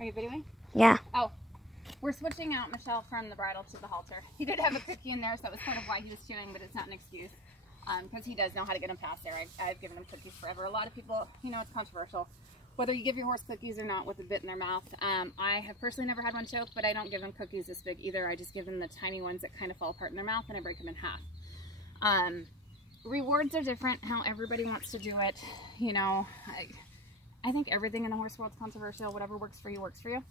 Are you videoing? Yeah. Oh, we're switching out Michelle from the bridle to the halter. He did have a cookie in there, so that was kind of why he was chewing, but it's not an excuse. Because he does know how to get him past there. I've given him cookies forever. A lot of people, you know, it's controversial whether you give your horse cookies or not with a bit in their mouth. I have personally never had one choke, but I don't give them cookies this big either. I just give them the tiny ones that kind of fall apart in their mouth, and I break them in half. Rewards are different, how everybody wants to do it. You know, I think everything in the horse world is controversial. Whatever works for you, works for you.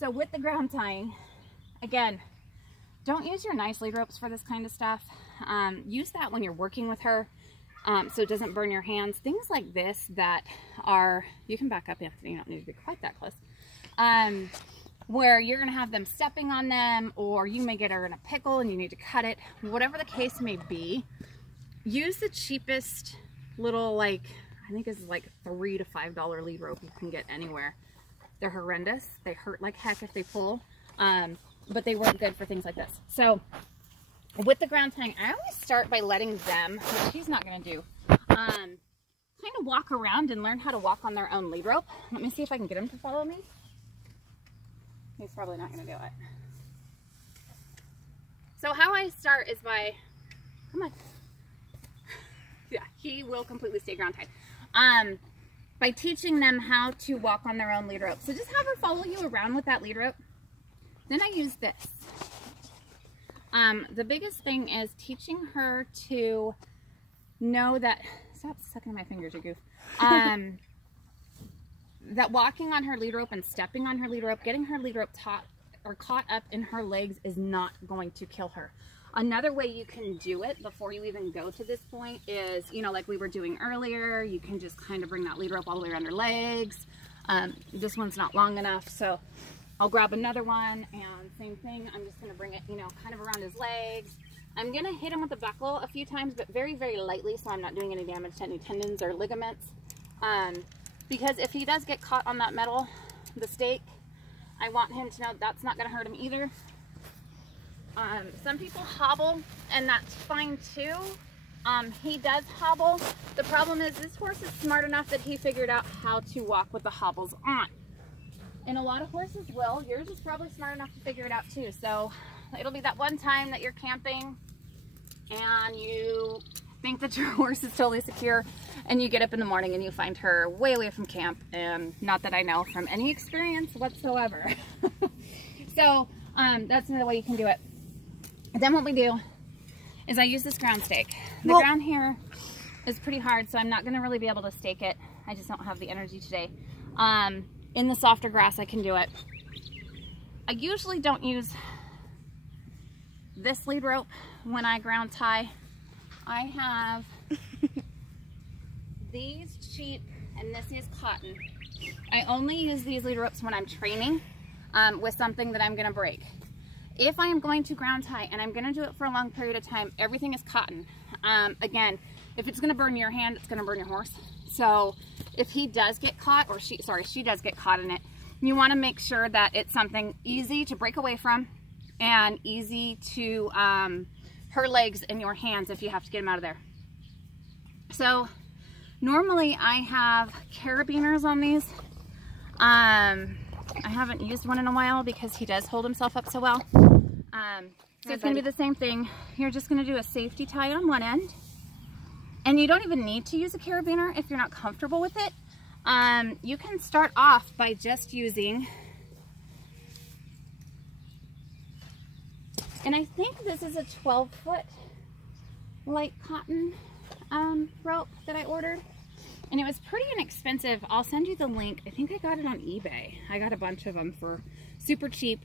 So with the ground tying, again, don't use your nice lead ropes for this kind of stuff. Use that when you're working with her, so it doesn't burn your hands. Things like this that are, you can back up, Anthony, you don't need to be quite that close, where you're gonna have them stepping on them, or you may get her in a pickle and you need to cut it. Whatever the case may be, use the cheapest little, like, I think it's like $3 to $5 lead rope you can get anywhere. They're horrendous. They hurt like heck if they pull, but they work good for things like this. So with the ground tying, I always start by letting them, which he's not going to do, kind of walk around and learn how to walk on their own lead rope. Let me see if I can get him to follow me. He's probably not going to do it. So how I start is by, come on. Yeah, he will completely stay ground tied. By teaching them how to walk on their own lead rope. So just have her follow you around with that lead rope. Then I use this. The biggest thing is teaching her to know that, stop sucking my fingers, you goof. That walking on her lead rope and stepping on her lead rope, getting her lead rope caught up in her legs is not going to kill her. Another way you can do it before you even go to this point is, you know, like we were doing earlier, you can just kind of bring that lead rope all the way around her legs. This one's not long enough, so I'll grab another one, and same thing, I'm just gonna bring it, you know, kind of around his legs. I'm gonna hit him with the buckle a few times, but very, very lightly, so I'm not doing any damage to any tendons or ligaments. Because if he does get caught on that metal, the stake, I want him to know that's not gonna hurt him either. Some people hobble, and that's fine too. He does hobble. The problem is this horse is smart enough that he figured out how to walk with the hobbles on. And a lot of horses will. Yours is probably smart enough to figure it out too. So it'll be that one time that you're camping and you think that your horse is totally secure, and you get up in the morning and you find her way away from camp, and not that I know from any experience whatsoever. So that's another way you can do it. Then what we do is I use this ground stake. The ground here is pretty hard, so I'm not gonna really be able to stake it. I just don't have the energy today. In the softer grass, I can do it. I usually don't use this lead rope when I ground tie. I have these cheap, and this is cotton. I only use these lead ropes when I'm training with something that I'm gonna break. If I am going to ground tie and I'm gonna do it for a long period of time, everything is cotton. Again, if it's gonna burn your hand, it's gonna burn your horse. So if he does get caught, or she does get caught in it, you wanna make sure that it's something easy to break away from and easy to her legs and your hands if you have to get them out of there. So normally I have carabiners on these. I haven't used one in a while because he does hold himself up so well. So it's gonna be the same thing. You're just gonna do a safety tie on one end. And you don't even need to use a carabiner if you're not comfortable with it. You can start off by just using, and I think this is a 12-foot light cotton rope that I ordered. And it was pretty inexpensive. I'll send you the link. I think I got it on eBay. I got a bunch of them for super cheap.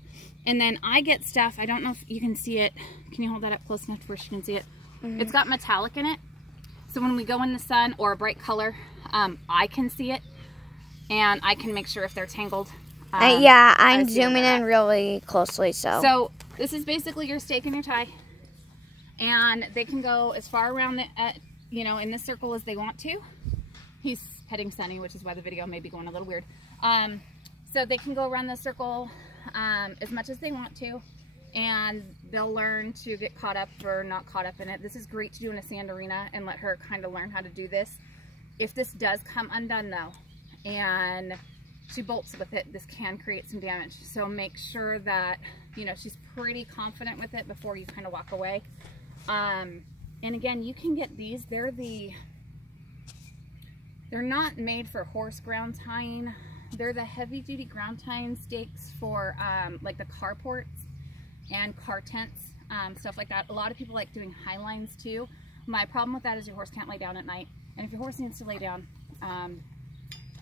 And then I get stuff, I don't know if you can see it. Can you hold that up close enough to where she can see it? Mm-hmm. It's got metallic in it. So when we go in the sun or a bright color, I can see it. And I can make sure if they're tangled. Yeah, I'm zooming in really closely. So this is basically your stake and your tie. And they can go as far around the, you know, in this circle as they want to. He's petting Sunny, which is why the video may be going a little weird. So they can go around the circle as much as they want to, and they'll learn to get caught up or not caught up in it. This is great to do in a sand arena and let her kind of learn how to do this. If this does come undone though, and she bolts with it, this can create some damage. So make sure that, you know, she's pretty confident with it before you kind of walk away. And again, you can get these. They're not made for horse ground tying. They're the heavy duty ground tying stakes for like the carports and car tents, stuff like that. A lot of people like doing high lines too. My problem with that is your horse can't lay down at night. And if your horse needs to lay down,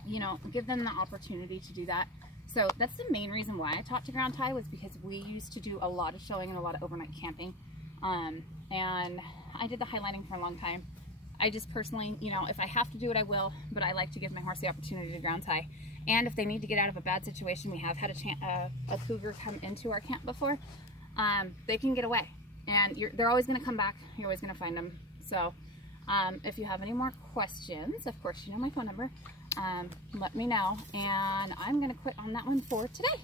you know, give them the opportunity to do that. So that's the main reason why I taught to ground tie, was because we used to do a lot of showing and a lot of overnight camping. And I did the highlighting for a long time. I just personally, you know, if I have to do it, I will, but I like to give my horse the opportunity to ground tie. And if they need to get out of a bad situation, we have had a cougar come into our camp before, they can get away. And they're always gonna come back, you're always gonna find them. So if you have any more questions, of course, you know my phone number, let me know. And I'm gonna quit on that one for today.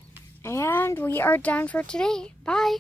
And we are done for today. Bye.